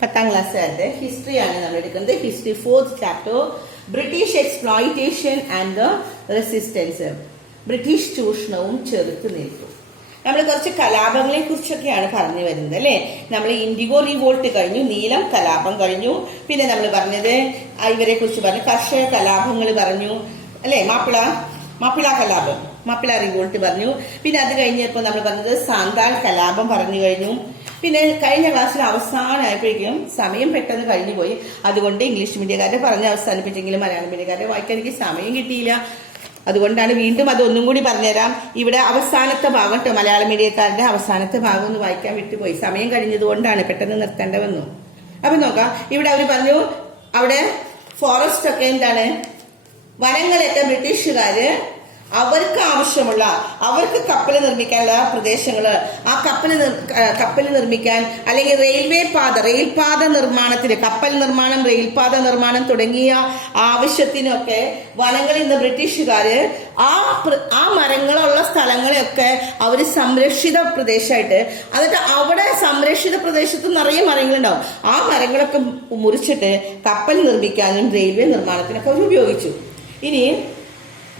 10th ക്ലാസ്സുകാരുടെ ഹിസ്റ്ററിയാണ് നമ്മൾ എടുക്കുന്നത്. History 4th chapter, British exploitation and the resistance. British ചൂഷണവും ചെറുത്തു നിൽപ്പും. നമ്മൾ കുറച്ച് കലാപങ്ങളെ കുറിച്ചൊക്കെയാണ് പറഞ്ഞു വരുന്നത് അല്ലെ. നമ്മൾ ഇൻഡിഗോ റിവോൾട്ട് കഴിഞ്ഞു, നീലം കലാപം കഴിഞ്ഞു, പിന്നെ നമ്മൾ പറഞ്ഞത് ഇവരെ കുറിച്ച് പറഞ്ഞു, കർഷക കലാപങ്ങൾ പറഞ്ഞു അല്ലെ, മാപ്പിള കലാപം, മാപ്പിള റിവോൾട്ട് പറഞ്ഞു. പിന്നെ അത് കഴിഞ്ഞപ്പോൾ നമ്മൾ പറഞ്ഞത് സാന്താൾ കലാപം പറഞ്ഞു കഴിഞ്ഞു. പിന്നെ കഴിഞ്ഞ ക്ലാസ്സിൽ അവസാനമായപ്പോഴേക്കും സമയം പെട്ടെന്ന് കഴിഞ്ഞു പോയി. അതുകൊണ്ട് ഇംഗ്ലീഷ് മീഡിയക്കാരെ പറഞ്ഞ് അവസാനിപ്പിച്ചെങ്കിലും മലയാളം മീഡിയക്കാരെ വായിക്കാൻ എനിക്ക് സമയം കിട്ടിയില്ല. അതുകൊണ്ടാണ് വീണ്ടും അതൊന്നും കൂടി പറഞ്ഞുതരാം. ഇവിടെ അവസാനത്തെ ഭാഗം കേട്ടോ, മലയാളം മീഡിയക്കാരുടെ അവസാനത്തെ ഭാഗം ഒന്ന് വായിക്കാൻ വിട്ടുപോയി, സമയം കഴിഞ്ഞതുകൊണ്ടാണ്, പെട്ടെന്ന് നിർത്തേണ്ട വന്നു. അപ്പൊ നോക്കാം, ഇവിടെ അവർ പറഞ്ഞു അവിടെ ഫോറസ്റ്റ് ഒക്കെ എന്താണ്, വനങ്ങളൊക്കെ ബ്രിട്ടീഷുകാര് അവർക്ക് ആവശ്യമുള്ള, അവർക്ക് കപ്പൽ നിർമ്മിക്കാനുള്ള പ്രദേശങ്ങള്, ആ കപ്പൽ നിർമ്മിക്കാൻ അല്ലെങ്കിൽ റെയിൽപാത നിർമ്മാണത്തിന്, കപ്പൽ നിർമ്മാണം, റെയിൽപാത നിർമ്മാണം തുടങ്ങിയ ആവശ്യത്തിനൊക്കെ വനങ്ങളിൽ നിന്ന് ബ്രിട്ടീഷുകാര് ആ മരങ്ങളുള്ള സ്ഥലങ്ങളെയൊക്കെ അവര് സംരക്ഷിത പ്രദേശമായിട്ട്, എന്നിട്ട് അവിടെ സംരക്ഷിത പ്രദേശത്ത് നിറയെ മരങ്ങളുണ്ടാവും, ആ മരങ്ങളൊക്കെ മുറിച്ചിട്ട് കപ്പൽ നിർമ്മിക്കാനും റെയിൽവേ നിർമ്മാണത്തിനൊക്കെ അവർ ഉപയോഗിച്ചു. ഇനി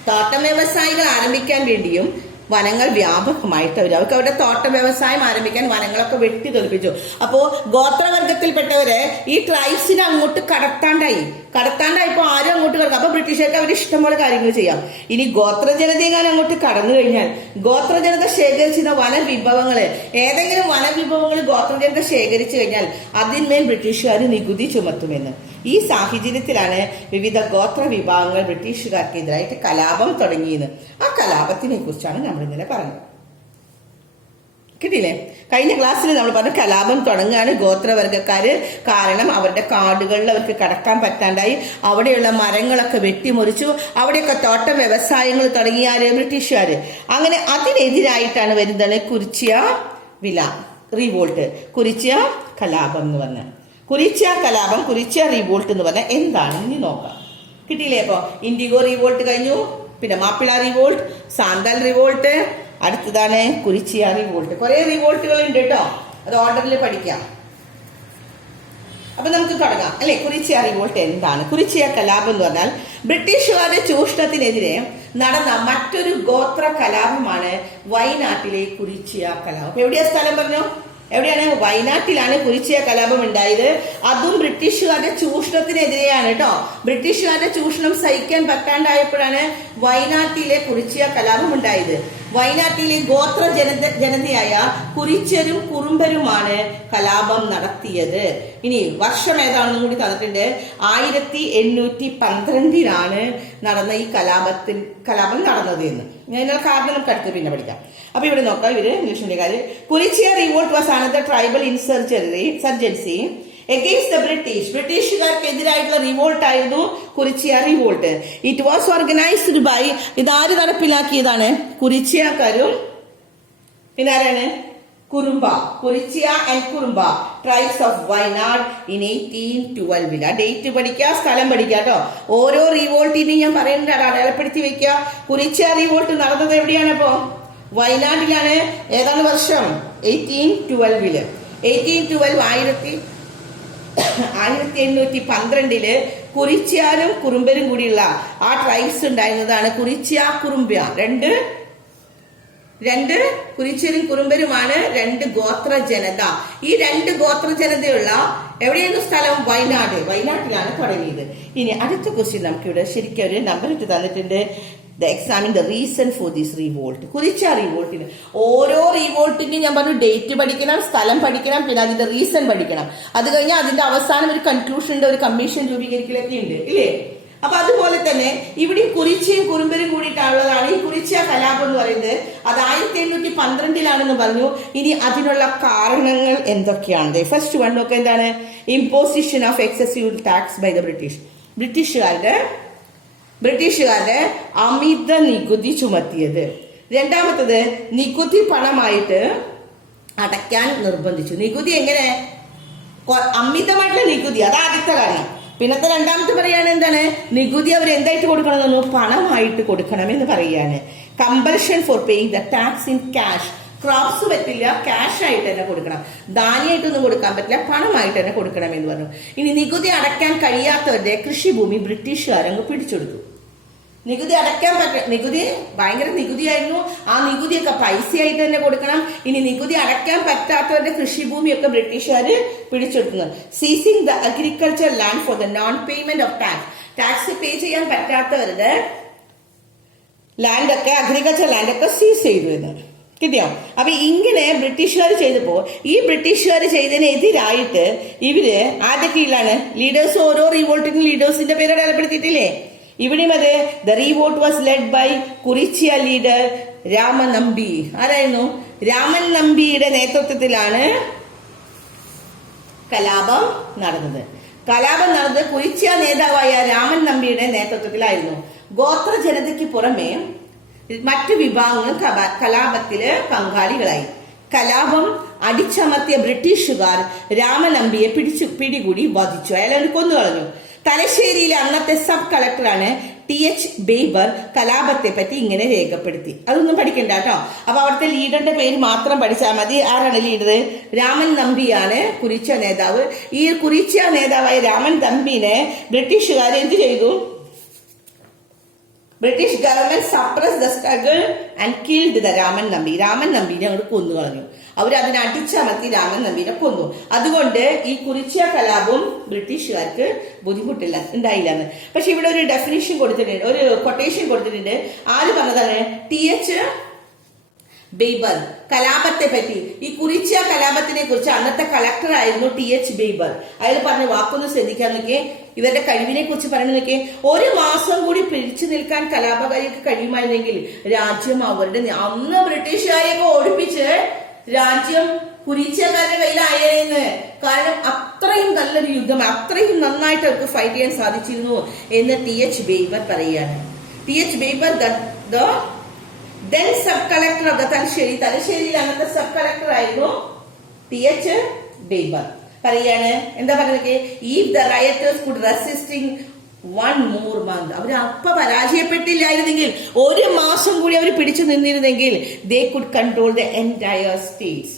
തോട്ടം വ്യവസായികൾ ആരംഭിക്കാൻ വേണ്ടിയും വനങ്ങൾ വ്യാപകമായിട്ട് അവർക്ക് അവരുടെ തോട്ട വ്യവസായം ആരംഭിക്കാൻ വനങ്ങളൊക്കെ വെട്ടി തെളിപ്പിച്ചു. അപ്പോ ഗോത്രവർഗത്തിൽപ്പെട്ടവരെ ഈ ട്രൈബ്സിനെ അങ്ങോട്ട് കടത്താണ്ടായപ്പോ ആരും അങ്ങോട്ട് കടക്കാം. അപ്പൊ ബ്രിട്ടീഷുകാർക്ക് അവർ ഇഷ്ടംപോലെ കാര്യങ്ങൾ ചെയ്യാം. ഇനി ഗോത്രജനതയെങ്ങാനും അങ്ങോട്ട് കടന്നു കഴിഞ്ഞാൽ ഗോത്രജനത ശേഖരിച്ചിരുന്ന വനവിഭവങ്ങള്, ഏതെങ്കിലും വനവിഭവങ്ങൾ ഗോത്രജനത ശേഖരിച്ചു കഴിഞ്ഞാൽ അതിന്മേൽ ബ്രിട്ടീഷുകാർ നികുതി ചുമത്തുമെന്ന്. ഈ സാഹചര്യത്തിലാണ് വിവിധ ഗോത്ര വിഭാഗങ്ങൾ ബ്രിട്ടീഷുകാർക്കെതിരായിട്ട് കലാപം തുടങ്ങിയത്. ആ കലാപത്തിനെ കുറിച്ചാണ് നമ്മൾ ഇന്നലെ പറഞ്ഞത്. കിട്ടിയില്ലേ? കഴിഞ്ഞ ക്ലാസ്സിൽ നമ്മൾ പറഞ്ഞു കലാപം തുടങ്ങുകയാണ് ഗോത്രവർഗക്കാര്. കാരണം അവരുടെ കാടുകളിൽ അവർക്ക് കടക്കാൻ പറ്റാണ്ടായി, അവിടെയുള്ള മരങ്ങളൊക്കെ വെട്ടിമുറിച്ചു, അവിടെയൊക്കെ തോട്ട വ്യവസായങ്ങൾ തുടങ്ങിയാല് ബ്രിട്ടീഷുകാര്. അങ്ങനെ അതിനെതിരായിട്ടാണ് വരുന്നത് കുറിച്യ റിവോൾട്ട്, കുറിച്യ കലാപം എന്ന് പറഞ്ഞ. കുറിച്യ കലാപം, കുറിച്യ റിവോൾട്ട് എന്ന് പറഞ്ഞാൽ എന്താണെന്ന് ഇനി നോക്കാം. കിട്ടിയില്ലേ? അപ്പൊ ഇൻഡിഗോ റിവോൾട്ട് കഴിഞ്ഞു, പിന്നെ മാപ്പിള റിവോൾട്ട്, സാന്താൽ റിവോൾട്ട്, അടുത്തതാണ് കുറിച്യ റിവോൾട്ട്. കുറെ റിവോൾട്ടുകൾ ഉണ്ട് കേട്ടോ, അത് ഓർഡറിൽ പഠിക്കാം. അപ്പൊ നമുക്ക് തുടങ്ങാം അല്ലെ. കുറിച്യ റിവോൾട്ട് എന്താണ്? കുറിച്യ കലാപം എന്ന് പറഞ്ഞാൽ ബ്രിട്ടീഷുകാരുടെ ചൂഷണത്തിനെതിരെ നടന്ന മറ്റൊരു ഗോത്ര കലാപമാണ് വയനാട്ടിലെ കുറിച്യ കലാപം. എവിടെയാ സ്ഥലം പറഞ്ഞു? എവിടെയാണ്? വയനാട്ടിലാണ് കുറിച്യ കലാപം ഉണ്ടായത്. അതും ബ്രിട്ടീഷുകാരുടെ ചൂഷണത്തിനെതിരെയാണ് കേട്ടോ. ബ്രിട്ടീഷുകാരുടെ ചൂഷണം സഹിക്കാൻ പറ്റാണ്ടായപ്പോഴാണ് വയനാട്ടിലെ കുറിച്യ കലാപം ഉണ്ടായത്. വയനാട്ടിലെ ഗോത്ര ജനതയായ കുറിച്യരും കുറുമ്പരുമാണ് കലാപം നടത്തിയത്. ഇനി വർഷം ഏതാണെന്നും കൂടി തന്നിട്ടുണ്ട്. 1812 നടന്ന ഈ കലാപം നടന്നത് എന്ന്. ഞാൻ കാരണം നമുക്ക് അടുത്ത് പിന്നെ പഠിക്കാം. അപ്പൊ ഇവിടെ നോക്കാം, ഇവര് ഇംഗ്ലീഷ് മീഡിയക്കാര്. Kurichya revolt was another tribal insurgency against the ബ്രിട്ടീഷുകാർക്കെതിരായിട്ടുള്ള റിവോൾട്ട് ആയിരുന്നു Kurichya revolt. It was organised by, ഇതാര് നടപ്പിലാക്കിയതാണ്? കുറിച്യക്കാരും പിന്നെ ആരാണ്? Kurumba, Kurichya and Kurumba tribes of Wayanad in 1812. Date പഠിക്കുക, സ്ഥലം പഠിക്കുക കേട്ടോ. ഓരോ റിവോൾട്ടിനെയും ഞാൻ പറയുന്നുണ്ട്, അടയാളപ്പെടുത്തി വെക്കുക. കുറിച്യ റിവോൾട്ട് നടന്നത് എവിടെയാണ്? അപ്പോ വയനാട്ടിലാണ്. ഏതാണ് വർഷം? 1812. 1812 കുറിച്യാനും കുറുമ്പരും കൂടിയുള്ള ആ ട്രൈബ്സ് ഉണ്ടായിരുന്നതാണ് കുറിച്യ കുറുമ്പ. രണ്ട് കുറിച്യരും കുറുമ്പരുമാണ് രണ്ട് ഗോത്ര ജനത. ഈ രണ്ട് ഗോത്ര ജനതയുള്ള എവിടെയായിരുന്നു സ്ഥലം? വയനാട്ടിലാണ് തുടങ്ങിയത്. ഇനി അടുത്ത ക്വസ്റ്റ്യൻ നമുക്ക് ഇവിടെ ശരിക്കും ഒരു നമ്പർ ഇട്ട് തന്നിട്ടുണ്ട്. Examine the reason for this revolt. Kurichya റിവോൾട്ടിന് ഓരോ റിവോൾട്ടിനും ഞാൻ പറഞ്ഞു ഡേറ്റ് പഠിക്കണം, സ്ഥലം പഠിക്കണം, പിന്നെ അതിന്റെ റീസൺ പഠിക്കണം. അത് കഴിഞ്ഞാൽ അതിന്റെ അവസാനം ഒരു കൺക്ലൂഷന്റെ ഒരു കമ്മീഷൻ രൂപീകരിക്കലൊക്കെ ഉണ്ട് ഇല്ലേ? അപ്പൊ അതുപോലെ തന്നെ ഇവിടെ കുറിച്യയും കുറുമ്പരും കൂടിയിട്ടുള്ളതാണ് ഈ കുറിച്യ കലാപം എന്ന് പറയുന്നത്. അത് 1812 പറഞ്ഞു. ഇനി അതിനുള്ള കാരണങ്ങൾ എന്തൊക്കെയാണ്? ഫസ്റ്റ് വൺ നോക്കുക, എന്താണ്? Imposition of excessive tax by the British. ബ്രിട്ടീഷുകാരുടെ അമിത നികുതി ചുമത്തിയത്. രണ്ടാമത്തത് നികുതി പണമായിട്ട് അടയ്ക്കാൻ നിർബന്ധിച്ചു. നികുതി എങ്ങനെ? അമിതമായിട്ടുള്ള നികുതി, അത് ആദ്യത്തെ കാരണം. പിന്നത്തെ രണ്ടാമത്തെ പറയാണ് എന്താണ്? നികുതി അവർ എന്തായിട്ട് കൊടുക്കണം? പണമായിട്ട് കൊടുക്കണം എന്ന് പറയാണ്. Compulsion for paying the tax in cash, scraps പറ്റില്ല, ക്യാഷ് ആയിട്ട് തന്നെ കൊടുക്കണം, ധാന്യമായിട്ടൊന്നും കൊടുക്കാൻ പറ്റില്ല, പണമായിട്ട് തന്നെ കൊടുക്കണം എന്ന് പറഞ്ഞു. ഇനി നികുതി അടയ്ക്കാൻ കഴിയാത്തവരുടെ കൃഷിഭൂമി ബ്രിട്ടീഷുകാരങ്ങ് പിടിച്ചെടുത്തു. നികുതി അടയ്ക്കാൻ നികുതി ഭയങ്കര നികുതിയായിരുന്നു. ആ നികുതിയൊക്കെ പൈസയായിട്ട് തന്നെ കൊടുക്കണം. ഇനി നികുതി അടയ്ക്കാൻ പറ്റാത്തവരുടെ കൃഷിഭൂമിയൊക്കെ ബ്രിട്ടീഷുകാർ പിടിച്ചെടുക്കുന്നത്. Seizing the agriculture land for the non payment of tax. Tax pay ചെയ്യാൻ പറ്റാത്തവരുടെ ലാൻഡൊക്കെ, അഗ്രികൾച്ചർ ലാൻഡൊക്കെ സീസ് ചെയ്തു എന്ന് കിട്ടിയോ. അപ്പൊ ഇങ്ങനെ ബ്രിട്ടീഷുകാർ ചെയ്തപ്പോ ഈ ബ്രിട്ടീഷുകാർ ചെയ്തതിനെതിരായിട്ട് ഇവര് ആരുടെ കീഴിലാണ്? ലീഡേഴ്സ്, ഓരോ റിവോൾട്ടിംഗ് ലീഡേഴ്സിന്റെ പേര് അടയാളപ്പെടുത്തിയിട്ടില്ലേ? ഇവിടെയും അതെ. The revolt was led by Kurichya leader Raman Nambi. ആരായിരുന്നു? രാമൻ നമ്പിയുടെ നേതൃത്വത്തിലാണ് കലാപം നടന്നത്. കലാപം നടന്നത് കുറിച്യ നേതാവായ രാമൻ നമ്പിയുടെ നേതൃത്വത്തിലായിരുന്നു. ഗോത്ര ജനതയ്ക്ക് പുറമെ മറ്റു വിഭാഗങ്ങൾ കലാപത്തില് പങ്കാളികളായി. കലാപം അടിച്ചമർത്തിയ ബ്രിട്ടീഷുകാർ രാമനമ്പിയെ പിടികൂടി വധിച്ചു. അയാളെ കൊന്നുകളഞ്ഞു. തലശ്ശേരിയിലെ അന്നത്തെ സബ് കളക്ടറാണ് TH ബേബർ കലാപത്തെ പറ്റി ഇങ്ങനെ രേഖപ്പെടുത്തി. അതൊന്നും പഠിക്കണ്ട കേട്ടോ. അപ്പൊ അവിടുത്തെ ലീഡറിന്റെ പേര് മാത്രം പഠിച്ചാൽ മതി. ആരാണ് ലീഡർ? രാമൻ നമ്പിയാണ് കുറിച്യ നേതാവ്. ഈ കുറിച്യ നേതാവായ രാമൻ നമ്പിനെ ബ്രിട്ടീഷുകാർ എന്ത് ചെയ്തു? British government suppress the struggle and killed the Raman Nambi. Raman നമ്പിനെ അങ്ങോട്ട് കൊന്നു കളഞ്ഞു. അവർ അതിനെ അടിച്ചമർത്തി രാമൻ നമ്പിനെ കൊന്നു. അതുകൊണ്ട് ഈ കുറിച്യ കലാപവും ബ്രിട്ടീഷുകാർക്ക് ബുദ്ധിമുട്ടില്ല ഉണ്ടായില്ലെന്ന്. പക്ഷെ ഇവിടെ ഒരു ഡെഫിനിഷൻ കൊടുത്തിട്ടുണ്ട്, ഒരു കൊട്ടേഷൻ കൊടുത്തിട്ടുണ്ട്. ആര് പറഞ്ഞതാണ്? TH ബേബർ കലാപത്തെ പറ്റി, ഈ കുറിച്യ കലാപത്തിനെ കുറിച്ച് അന്നത്തെ കളക്ടർ ആയിരുന്നു TH ബേബർ. അയാൾ പറഞ്ഞ വാക്കൊന്ന് ശ്രദ്ധിക്കാൻ നോക്കിയേ. ഇവരുടെ കഴിവിനെ കുറിച്ച് പറഞ്ഞു നോക്കിയേ. 1 മാസം കൂടി പിടിച്ചു നിൽക്കാൻ കലാപകാരിക്ക് കഴിയുമായിരുന്നെങ്കിൽ രാജ്യം അവരുടെ, അന്ന് ബ്രിട്ടീഷുകാരെയൊക്കെ ഓടിപ്പിച്ച് രാജ്യം കുറിച്യക്കാരുടെ കയ്യിലായേന്ന്. കാരണം അത്രയും നല്ലൊരു യുദ്ധം, അത്രയും നന്നായിട്ട് അവർക്ക് ഫൈറ്റ് ചെയ്യാൻ സാധിച്ചിരുന്നു എന്ന് TH ബേബർ പറയുകയാണ്. TH ബേബർ then sub collector of the Thalassery. തലശ്ശേരിയിൽ അന്നത്തെ സബ് കളക്ടർ ആയിരുന്നു TH ബേബർ. പറയാണ് എന്താ പറയുന്നത്? if the rioters could resisting one more month. അവർ അപ്പൊ പരാജയപ്പെട്ടില്ലായിരുന്നെങ്കിൽ, 1 മാസം കൂടി അവർ പിടിച്ചു നിന്നിരുന്നെങ്കിൽ they could control the entire states.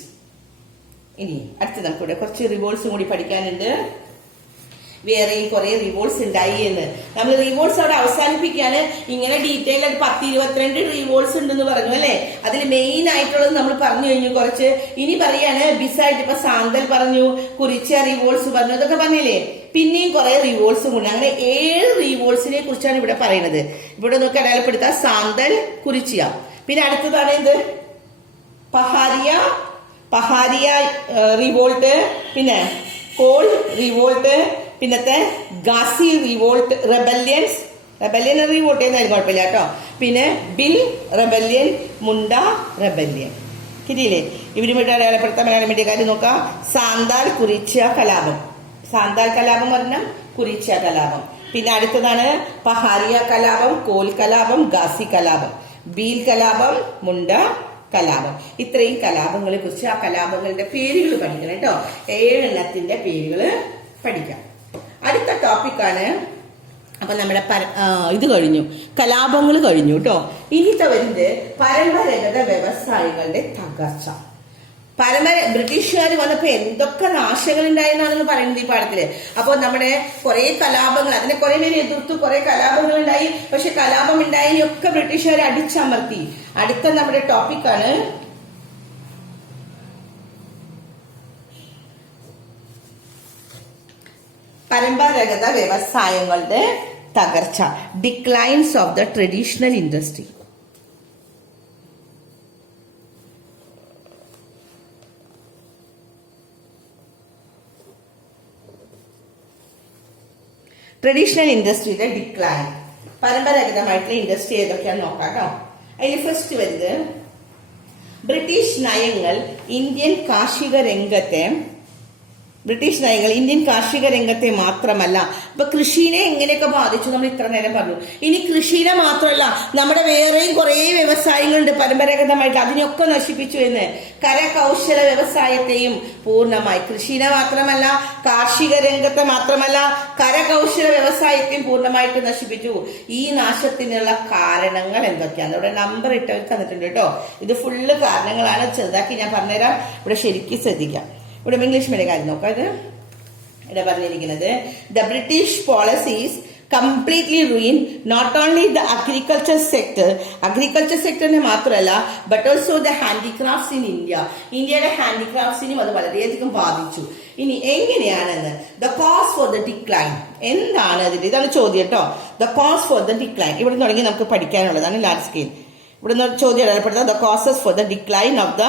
ഇനി അടുത്ത് നമുക്കിവിടെ കുറച്ച് റിവോൾട്ട്സും കൂടി പഠിക്കാനുണ്ട്. വേറെയും കുറെ റിവോൾട്ട്സ് ഉണ്ടായി എന്ന്. നമ്മൾ റിവോൾട്ട്സ് അവിടെ അവസാനിപ്പിക്കുകയാണ്. ഇങ്ങനെ ഡീറ്റെയിൽ ആയിട്ട് 10-22 റിവോൾട്ട്സ് ഉണ്ടെന്ന് പറഞ്ഞു അല്ലെ. അതിൽ മെയിൻ ആയിട്ടുള്ളത് നമ്മൾ പറഞ്ഞു കഴിഞ്ഞു കുറച്ച്. ഇനി പറയാണ് ബിസായിട്ട് ഇപ്പൊ സാന്തൽ പറഞ്ഞു, കുറിച്യ റിവോൾട്ട്സ് പറഞ്ഞു, ഇതൊക്കെ പറഞ്ഞില്ലേ. പിന്നെയും കുറെ റിവോൾട്ട്സും ഉണ്ട്. അങ്ങനെ 7 റിവോൾട്ട്സിനെ കുറിച്ചാണ് ഇവിടെ പറയുന്നത്. ഇവിടെ നോക്കി അടയാളപ്പെടുത്താം. സാന്തൽ, കുറിച്യ. പിന്നെ അടുത്തതാണ് എന്ത്? പഹാരിയ റിവോൾട്ട്, പിന്നെ കോൾ റിവോൾട്ട്, പിന്നത്തെ ഗാസി റിവോൾട്ട്, റെബല്യൻ റിവോൾട്ട് എന്നാലും കുഴപ്പമില്ല കേട്ടോ. പിന്നെ ബിൽ റെബല്യൻ, മുണ്ട റെബല്യൻ. കിട്ടിയില്ലേ? ഇവരും ഇവിടെ അടയാളപ്പെടുത്താൻ മലയാളം മീഡിയക്കാർ നോക്കാം. സാന്താൽ കുറിച്യ കലാപം. സാന്താൽ കലാപം പറഞ്ഞാൽ കുറിച്യ കലാപം. പിന്നെ അടുത്തതാണ് പഹാരിയ കലാപം, കോൽ കലാപം, ഗാസി കലാപം, ബീൽ കലാപം, മുണ്ട കലാപം. ഇത്രയും കലാപങ്ങളെ കുറിച്ച് ആ കലാപങ്ങളുടെ പേരുകൾ പഠിക്കണം കേട്ടോ. 7 എണ്ണത്തിന്റെ പേരുകൾ പഠിക്കാം. അടുത്ത ടോപ്പിക്കാണ്. അപ്പൊ നമ്മുടെ ഇത് കഴിഞ്ഞു, കലാപങ്ങൾ കഴിഞ്ഞു കേട്ടോ. ഇനിത്തെ വരുന്നത് പരമ്പരാഗത വ്യവസായികളുടെ തകർച്ച. ബ്രിട്ടീഷുകാർ വന്നപ്പോ എന്തൊക്കെ നാശങ്ങൾ ഉണ്ടായെന്നാണെന്ന് പറയുന്നത് ഈ പാഠത്തില്. അപ്പൊ നമ്മുടെ കുറെ കലാപങ്ങൾ, അതിനെ കുറെ പേര് എതിർത്തു, കുറെ കലാപങ്ങൾ ഉണ്ടായി. പക്ഷെ കലാപം ഉണ്ടായതിനൊക്കെ ബ്രിട്ടീഷുകാർ അടിച്ചമർത്തി. അടുത്ത നമ്മുടെ ടോപ്പിക്കാണ് പരമ്പരാഗത വ്യവസായങ്ങളുടെ തകർച്ച. Declines of the traditional industry. Traditional ഇൻഡസ്ട്രിയുടെ ഡിക്ലൈൻ. പരമ്പരാഗതമായിട്ടുള്ള ഇൻഡസ്ട്രി ഏതൊക്കെയാന്ന് നോക്കാം കേട്ടോ. അതിൽ ഫസ്റ്റ് വരുന്നത് ബ്രിട്ടീഷ് നയങ്ങൾ ഇന്ത്യൻ കാർഷിക രംഗത്തെ ബ്രിട്ടീഷ് നയങ്ങൾ ഇന്ത്യൻ കാർഷിക രംഗത്തെ മാത്രമല്ല, ഇപ്പൊ കൃഷിനെ എങ്ങനെയൊക്കെ ബാധിച്ചു നമ്മൾ ഇത്ര നേരം പറഞ്ഞു. ഇനി കൃഷിനെ മാത്രമല്ല, നമ്മുടെ വേറെയും കുറെ വ്യവസായങ്ങളുണ്ട് പരമ്പരാഗതമായിട്ട്, അതിനെയൊക്കെ നശിപ്പിച്ചു എന്ന്. കരകൗശല വ്യവസായത്തെയും പൂർണ്ണമായി, കൃഷിനെ മാത്രമല്ല, കാർഷിക രംഗത്തെ മാത്രമല്ല, കരകൗശല വ്യവസായത്തെയും പൂർണ്ണമായിട്ട് നശിപ്പിച്ചു. ഈ നാശത്തിനുള്ള കാരണങ്ങൾ എന്തൊക്കെയാണ്? ഇവിടെ നമ്പർ ഇട്ട് തന്നിട്ടുണ്ട് കേട്ടോ. ഇത് ഫുള്ള് കാരണങ്ങളാണ്, ചെറുതാക്കി ഞാൻ പറഞ്ഞുതരാം. ഇവിടെ ശരിക്കും ശ്രദ്ധിക്കാം. ഇവിടെ ഇംഗ്ലീഷ് മീഡിയം കാര്യം നോക്കാം. ഇത് ഇവിടെ പറഞ്ഞിരിക്കുന്നത് the British policies completely ruin not only the agriculture സെക്ടറിനെ മാത്രമല്ല, but also the handicrafts in India. ഇന്ത്യയുടെ ഹാൻഡിക്രാഫ്റ്റ്സിനും അത് വളരെയധികം ബാധിച്ചു. ഇനി എങ്ങനെയാണെന്ന്, the cause four the decline എന്താണ് അതിന്റെ, ഇതാണ് ചോദ്യം കേട്ടോ. The cause four the decline ഇവിടെ തുടങ്ങി നമുക്ക് പഠിക്കാനുള്ളതാണ്. ലാർജ് സ്കെയിൽ ഇവിടെ നിന്ന് ചോദ്യം ഇടപെടുന്നത് the causes for the decline of the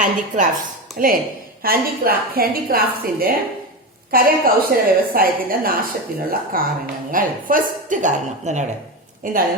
handicrafts അല്ലെ. ഹാൻഡിക്രാഫ്റ്റ്സിന്റെ കരകൗശല വ്യവസായത്തിന്റെ നാശത്തിനുള്ള കാരണങ്ങൾ. ഫസ്റ്റ് കാരണം അവിടെ എന്താണ്?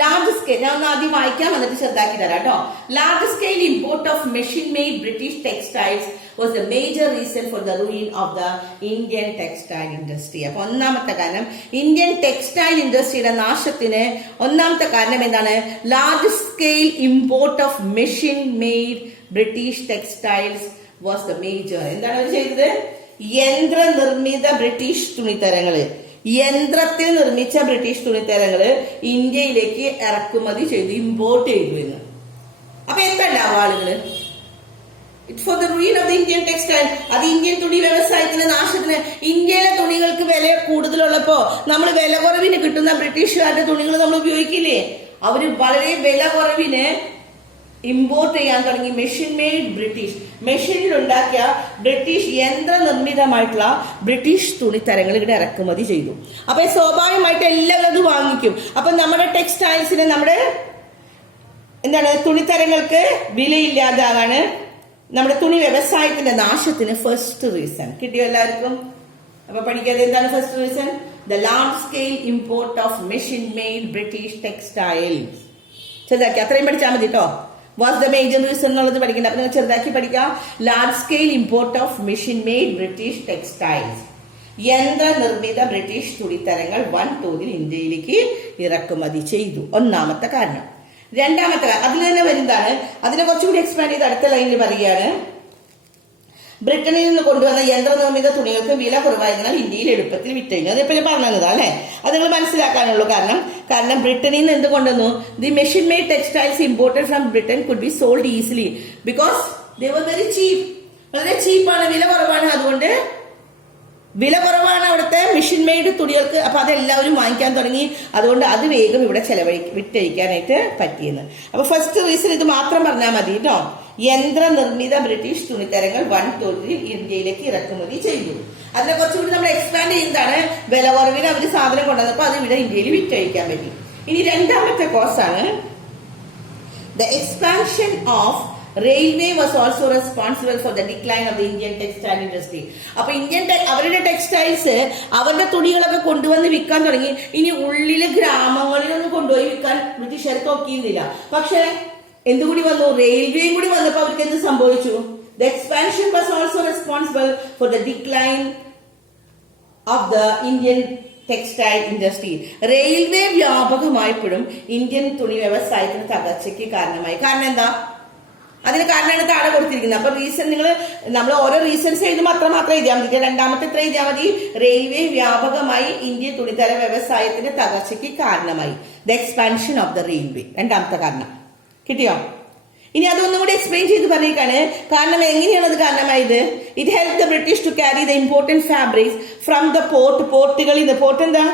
ലാർജ് സ്കെയിൽ, ഞാൻ ഒന്ന് ആദ്യം വായിക്കാം എന്നിട്ട് ചെറുതാക്കി തരാം കേട്ടോ. Large scale import of machine made British textiles was the major reason for the ruin of the Indian textile industry. അപ്പൊ ഒന്നാമത്തെ കാരണം, ഇന്ത്യൻ ടെക്സ്റ്റൈൽ ഇൻഡസ്ട്രിയുടെ നാശത്തിന് ഒന്നാമത്തെ കാരണം എന്താണ്? Large scale import of machine made British textiles was the major. എന്താണ് അവർ ചെയ്തത്? യന്ത്രനിർമ്മിത British തുണിത്തരങ്ങള്, യന്ത്രത്തിൽ നിർമ്മിച്ച ബ്രിട്ടീഷ് തുണിത്തരങ്ങള് ഇന്ത്യയിലേക്ക് ഇറക്കുമതി ചെയ്തു, ഇമ്പോർട്ട് ചെയ്തു എന്ന്. അപ്പൊ എന്തുണ്ടാവും ആളുകള്? It's for the ruin of the Indian textile. അത് ഇന്ത്യൻ തുണി വ്യവസായത്തിന്റെ നാശത്തിന്. ഇന്ത്യയിലെ തുണികൾക്ക് വില കൂടുതലുള്ളപ്പോ നമ്മൾ വില കുറവിന് കിട്ടുന്ന ബ്രിട്ടീഷുകാരുടെ തുണികൾ നമ്മൾ ഉപയോഗിക്കില്ലേ? അവര് വളരെ വില കുറവിന് ഇമ്പോർട്ട് ചെയ്യാൻ തുടങ്ങി. മെഷീൻ മെയ്ഡ് ബ്രിട്ടീഷ്, മെഷീനിൽ ഉണ്ടാക്കിയ ബ്രിട്ടീഷ് യന്ത്രനിർമ്മിതമായിട്ടുള്ള ബ്രിട്ടീഷ് തുണിത്തരങ്ങൾ ഇവിടെ ഇറക്കുമതി ചെയ്തു. അപ്പൊ സ്വാഭാവികമായിട്ട് എല്ലാവരും അത് വാങ്ങിക്കും. അപ്പൊ നമ്മുടെ ടെക്സ്റ്റൈൽസിന്, നമ്മുടെ എന്താണ് തുണിത്തരങ്ങൾക്ക് വിലയില്ലാതാകാണ് നമ്മുടെ തുണി വ്യവസായത്തിന്റെ നാശത്തിന് ഫസ്റ്റ് റീസൺ. കിട്ടിയോ എല്ലാവർക്കും? അപ്പൊ പഠിക്കാതെ എന്താണ് first reason? The large scale import of machine made British textiles. ചെറുതാക്കി അത്രയും പഠിച്ചാൽ മതി കേട്ടോ. വാസ് ദ മേജർ റീസൺ എന്നുള്ളത് പഠിക്കണ്ട. അപ്പൊ നിങ്ങൾ ചെറുതാക്കി പഠിക്കാം. Large scale import of machine made British textiles, യന്ത്രനിർമ്മിത ബ്രിട്ടീഷ് തുണിത്തരങ്ങൾ വൻതോതിൽ ഇന്ത്യയിലേക്ക് ഇറക്കുമതി ചെയ്തു. ഒന്നാമത്തെ കാരണം. രണ്ടാമത്തെ അതിൽ തന്നെ വരുന്നതാണ്, അതിനെ കുറച്ചുകൂടി എക്സ്പാൻഡ് ചെയ്ത് അടുത്ത ലൈനിൽ പറയുകയാണ്, ബ്രിട്ടനിൽ നിന്ന് കൊണ്ടുവന്ന യന്ത്രനിർമ്മിത തുണികൾക്ക് വില കുറവായതിനാൽ ഇന്ത്യയിൽ എളുപ്പത്തിൽ വിറ്റഴിഞ്ഞു. അതിപ്പോ ഞാൻ പറഞ്ഞതാ അല്ലെ. അത് നിങ്ങൾ മനസ്സിലാക്കാനുള്ളൂ. കാരണം ബ്രിട്ടനിൽ നിന്ന് എന്ത് കൊണ്ടുവന്നു? The machine made textiles imported from Britain could be sold easily because they were very cheap. വളരെ ചീപ്പാണ്, വില കുറവാണ്. അതുകൊണ്ട് വില കുറവാണ് അവിടുത്തെ മെഷീൻ മെയ്ഡ് തുണികൾക്ക്. അപ്പൊ അതെല്ലാവരും വാങ്ങിക്കാൻ തുടങ്ങി. അതുകൊണ്ട് അത് വേഗം ഇവിടെ വിറ്റഴിക്കാനായിട്ട് പറ്റിയെന്ന്. അപ്പൊ ഫസ്റ്റ് റീസൺ ഇത് മാത്രം പറഞ്ഞാൽ മതി കേട്ടോ. യന്ത്രനിർമ്മിത ബ്രിട്ടീഷ് തുണിത്തരങ്ങൾ വൻതോതിൽ ഇന്ത്യയിലേക്ക് ഇറക്കുമതി ചെയ്തു. അതിനെ കുറച്ചുകൂടി നമ്മൾ എക്സ്പാൻഡ് ചെയ്യുന്നതാണ്. വില കുറവിന് അവർ സാധനം കൊണ്ടുവന്നപ്പോൾ അത് ഇവിടെ ഇന്ത്യയിൽ വിറ്റഴിക്കാൻ പറ്റി. ഇനി രണ്ടാമത്തെ കോസാണ് the expansion of railway was also responsible for the decline of the Indian textile industry. അപ്പൊ അവരുടെ ടെക്സ്റ്റൈൽസ്, അവരുടെ തുണികളൊക്കെ കൊണ്ടുവന്ന് വിൽക്കാൻ തുടങ്ങി. ഇനി ഉള്ളിലെ ഗ്രാമങ്ങളിലൊന്നും കൊണ്ടുപോയി വിൽക്കാൻ ബ്രിട്ടീഷുകാർക്ക് നോക്കിയിരുന്നില്ല. പക്ഷെ എന്തുകൂടി വന്നു? റെയിൽവേയും കൂടി വന്നപ്പോൾ അവർക്ക് എന്ത് സംഭവിച്ചു? The expansion was also responsible for the decline of the Indian textile industry. Railway വ്യാപകമായപ്പോഴും ഇന്ത്യൻ തുണി വ്യവസായത്തിന് തകർച്ചയ്ക്ക് കാരണമായി. കാരണം എന്താ? അതിന് കാരണമാണ് താഴെ കൊടുത്തിരിക്കുന്നത്. അപ്പൊ റീസൺ നമ്മൾ ഓരോ റീസൺസ് എഴുതുമ്പോൾ മാത്രം എഴുതിയാൽ മതി. രണ്ടാമത്തെ എത്ര എഴുതിയാൽ മതി? റെയിൽവേ വ്യാപകമായി ഇന്ത്യൻ തുണിത്തര വ്യവസായത്തിന്റെ തകർച്ചയ്ക്ക് കാരണമായി. The expansion of the railway, രണ്ടാമത്തെ കാരണം. കിട്ടിയോ? ഇനി അതൊന്നും കൂടി എക്സ്പ്ലെയിൻ ചെയ്ത് പറഞ്ഞേക്കാണ്. കാരണം എങ്ങനെയാണ് അത് കാരണമായത്? It help the British to carry the important fabrics from the പോർട്ടുകളിൽ നിന്ന്. പോർട്ട് എന്താ?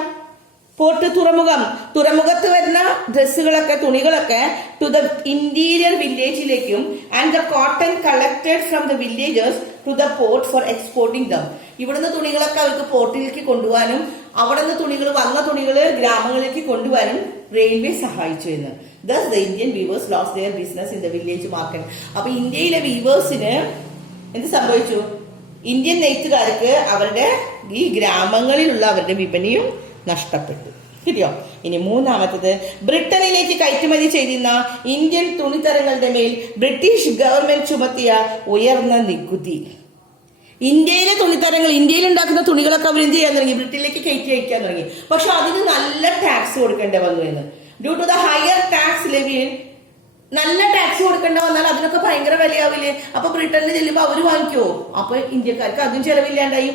പോർട്ട്, തുറമുഖം. തുറമുഖത്ത് വരുന്ന ഡ്രസ്സുകളൊക്കെ, തുണികളൊക്കെ ടു ദ ഇന്റീരിയർ വില്ലേജിലേക്കും and the cotton collected from the villagers to the port for exporting them. ഇവിടുന്ന് തുണികളൊക്കെ അവർക്ക് പോർട്ടിലേക്ക് കൊണ്ടുപോകാനും അവിടെ നിന്ന് വന്ന തുണികൾ ഗ്രാമങ്ങളിലേക്ക് കൊണ്ടുപോകാനും റെയിൽവേ സഹായിച്ചു എന്ന്. Thus the Indian weavers lost their business in the village market. അപ്പൊ ഇന്ത്യയിലെ വീവേഴ്സിന് എന്ത് സംഭവിച്ചു? ഇന്ത്യൻ നെയ്ത്തുകാർക്ക് അവരുടെ ഈ ഗ്രാമങ്ങളിലുള്ള അവരുടെ വിപണിയും നഷ്ടപ്പെട്ടു. ശരിയോ? ഇനി മൂന്നാമത്തത്, ബ്രിട്ടനിലേക്ക് കയറ്റുമതി ചെയ്തിരുന്ന ഇന്ത്യൻ തുണിത്തരങ്ങളുടെ മേൽ ബ്രിട്ടീഷ് ഗവൺമെന്റ് ചുമത്തിയ ഉയർന്ന നികുതി. ഇന്ത്യയിലെ തുണിത്തരങ്ങൾ, ഇന്ത്യയിൽ ഉണ്ടാക്കുന്ന തുണികളൊക്കെ അവർ എന്ത് ചെയ്യാൻ തുടങ്ങി, ബ്രിട്ടനിലേക്ക് കയറ്റി അയക്കാൻ തുടങ്ങി. പക്ഷെ അതിന് നല്ല ടാക്സ് കൊടുക്കേണ്ടി വന്നു എന്ന്. Due to the higher tax levy, നല്ല ടാക്സ് കൊടുക്കേണ്ട വന്നാൽ അതിനൊക്കെ ഭയങ്കര വിലയാവില്ലേ. അപ്പൊ ബ്രിട്ടനിൽ ചെല്ലുമ്പോൾ അവര് വാങ്ങിക്കുവോ? അപ്പൊ ഇന്ത്യക്കാർക്ക് അതും ചെലവില്ലാണ്ടായി.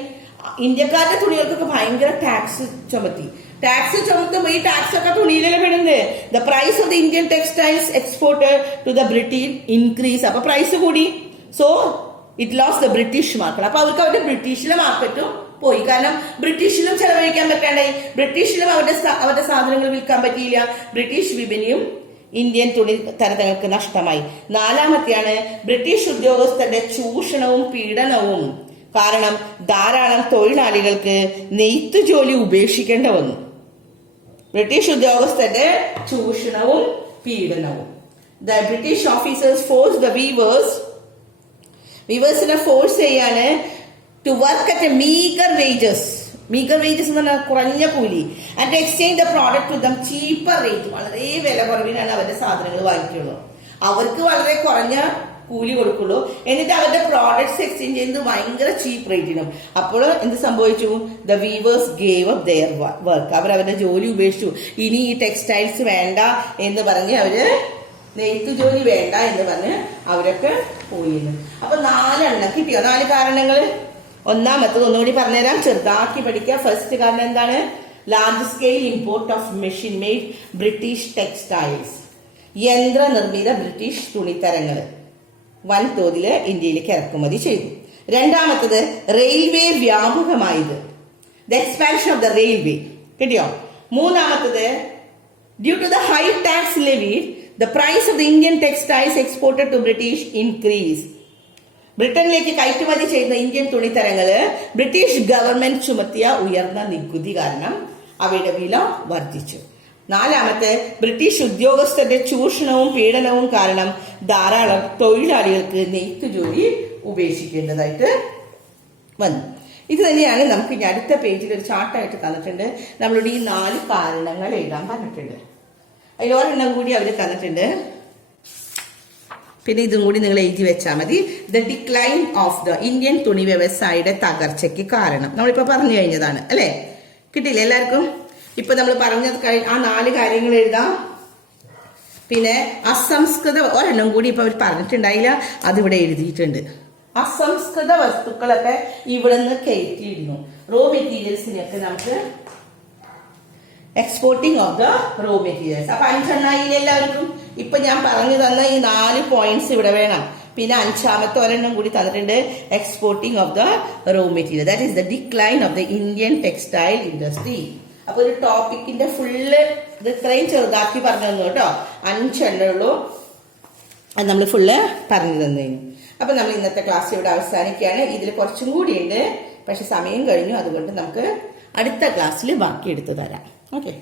ഇന്ത്യക്കാരുടെ തുണികൾക്കൊക്കെ ഭയങ്കര ടാക്സ് ചുമത്തി. ടാക്സ് ചുമത്തുമ്പോൾ ഈ ടാക്സ് ഒക്കെ തുണിയിലല്ലേ പെടുന്നത്. The price of the Indian textiles exported to the British increase. അപ്പൊ പ്രൈസ് കൂടി. So it lose the British market. അപ്പൊ അവർക്ക് അവരുടെ ബ്രിട്ടീഷിലെ മാർക്കറ്റും പോയി. കാരണം ബ്രിട്ടീഷിലും ചെലവഴിക്കാൻ പറ്റാണ്ടായി. ബ്രിട്ടീഷിലും അവരുടെ സാധനങ്ങൾ വിൽക്കാൻ പറ്റിയില്ല. ബ്രിട്ടീഷ് വിപണിയും ഇന്ത്യൻ തുണി തരങ്ങൾക്ക് നഷ്ടമായി. നാലാമത്തെയാണ് ബ്രിട്ടീഷ് ഉദ്യോഗസ്ഥരുടെ ചൂഷണവും പീഡനവും കാരണം ധാരാളം തൊഴിലാളികൾക്ക് നെയ്ത്തു ജോലി ഉപേക്ഷിക്കേണ്ടി വന്നു. ബ്രിട്ടീഷ് ഉദ്യോഗസ്ഥരുടെ ചൂഷണവും പീഡനവും. The British officers force the വീവേഴ്സിനെ ഫോഴ്സ് ചെയ്യാണ് to work at meagre wages. Meagre wages എന്ന് പറഞ്ഞാൽ കുറഞ്ഞ കൂലി. And exchange the product to them cheaper rate. വളരെ വില കുറവിനാണ് അവരുടെ സാധനങ്ങൾ വാങ്ങിക്കുള്ളൂ. അവർക്ക് വളരെ കുറഞ്ഞ കൂലി കൊടുക്കുള്ളൂ. എന്നിട്ട് അവരുടെ പ്രോഡക്ട്സ് എക്സ്ചേഞ്ച് ചെയ്യുന്നത് ഭയങ്കര ചീപ്പ് റേറ്റിനും. അപ്പോൾ എന്ത് സംഭവിച്ചു? The weavers gave up there work. അവരവരുടെ ജോലി ഉപേക്ഷിച്ചു. ഇനി ഈ ടെക്സ്റ്റൈൽസ് വേണ്ട എന്ന് പറഞ്ഞ് അവര്, നെയ്ത്തു ജോലി വേണ്ട എന്ന് പറഞ്ഞ് അവരൊക്കെ പോയിരുന്നു. അപ്പൊ 4 എണ്ണം കിട്ടിയോ? 4 കാരണങ്ങൾ. ഒന്നാമത്തത് ഒന്നുകൂടി പറഞ്ഞുതരാം, ചെറുതാക്കി പഠിക്കുക. ഫസ്റ്റ് കാരണം എന്താണ്? Large scale import of machine made British textiles. യന്ത്രനിർമ്മിത ബ്രിട്ടീഷ് തുണിത്തരങ്ങൾ വൻതോതിൽ ഇന്ത്യയിലേക്ക് ഇറക്കുമതി ചെയ്തു. രണ്ടാമത്തത് റെയിൽവേ വ്യാപകമായത്. The expansion of the railway. കിട്ടിയോ? മൂന്നാമത്തത് due to the high tax levied the price of the Indian textiles exported to British increase. ബ്രിട്ടനിലേക്ക് കയറ്റുമതി ചെയ്യുന്ന ഇന്ത്യൻ തുണിത്തരങ്ങള് ബ്രിട്ടീഷ് ഗവൺമെന്റ് ചുമത്തിയ ഉയർന്ന നികുതി കാരണം അവയുടെ വില വർദ്ധിച്ചു. നാലാമത്തെ ബ്രിട്ടീഷ് ഉദ്യോഗസ്ഥരുടെ ചൂഷണവും പീഡനവും കാരണം ധാരാളം തൊഴിലാളികൾക്ക് നെയ്ത്തു ജോലി ഉപേക്ഷിക്കേണ്ടതായിട്ട് വന്നു. ഇത് തന്നെയാണ് നമുക്ക് ഇനി അടുത്ത പേജിൽ ഒരു ചാർട്ടായിട്ട് തന്നിട്ടുണ്ട്. നമ്മളുടെ ഈ 4 കാരണങ്ങൾ എഴുതാൻ പറഞ്ഞിട്ടുണ്ട്. അതിലൊരെണ്ണം കൂടി അവർ തന്നിട്ടുണ്ട്. പിന്നെ ഇതും കൂടി നിങ്ങൾ എഴുതി വെച്ചാൽ മതി. The decline of the Indian തുണി വ്യവസായയുടെ തകർച്ചയ്ക്ക് കാരണം നമ്മളിപ്പോ പറഞ്ഞു കഴിഞ്ഞതാണ് അല്ലെ? കിട്ടിയില്ലേ എല്ലാവർക്കും? ഇപ്പൊ നമ്മൾ പറഞ്ഞത് ആ 4 കാര്യങ്ങൾ എഴുതാം. പിന്നെ അസംസ്കൃത ഒരെണ്ണം കൂടി ഇപ്പൊ അവർ പറഞ്ഞിട്ടുണ്ടായില്ല, അതിവിടെ എഴുതിയിട്ടുണ്ട്. അസംസ്കൃത വസ്തുക്കളൊക്കെ ഇവിടെ നിന്ന് കയറ്റിയിരുന്നു. റോ മെറ്റീരിയൽസിനൊക്കെ നമുക്ക് exporting of the raw materials. അപ്പൊ 5 എണ്ണായില്ല എല്ലാവർക്കും? ഇപ്പൊ ഞാൻ പറഞ്ഞു തന്ന ഈ 4 പോയിന്റ്സ് ഇവിടെ വേണം. പിന്നെ 5ാമത്തെ ഒരെണ്ണം കൂടി തന്നിട്ടുണ്ട്, exporting of the raw material. That is the decline of the Indian textile industry. അപ്പൊ ഒരു ടോപ്പിക്കിന്റെ ഫുള്ള് ഇത് ഇത്രയും ചെറുതാക്കി പറഞ്ഞു തന്നു കേട്ടോ. 5 എണ്ണേ ഉള്ളൂ, അത് നമ്മൾ ഫുള്ള് പറഞ്ഞു തന്നതിന്. അപ്പൊ നമ്മൾ ഇന്നത്തെ ക്ലാസ് ഇവിടെ അവസാനിക്കുകയാണ്. ഇതിൽ കുറച്ചും കൂടി ഉണ്ട്, പക്ഷെ സമയം കഴിഞ്ഞു. അതുകൊണ്ട് നമുക്ക് അടുത്ത ക്ലാസ്സിൽ ബാക്കി എടുത്തു തരാം. ഓക്കെ.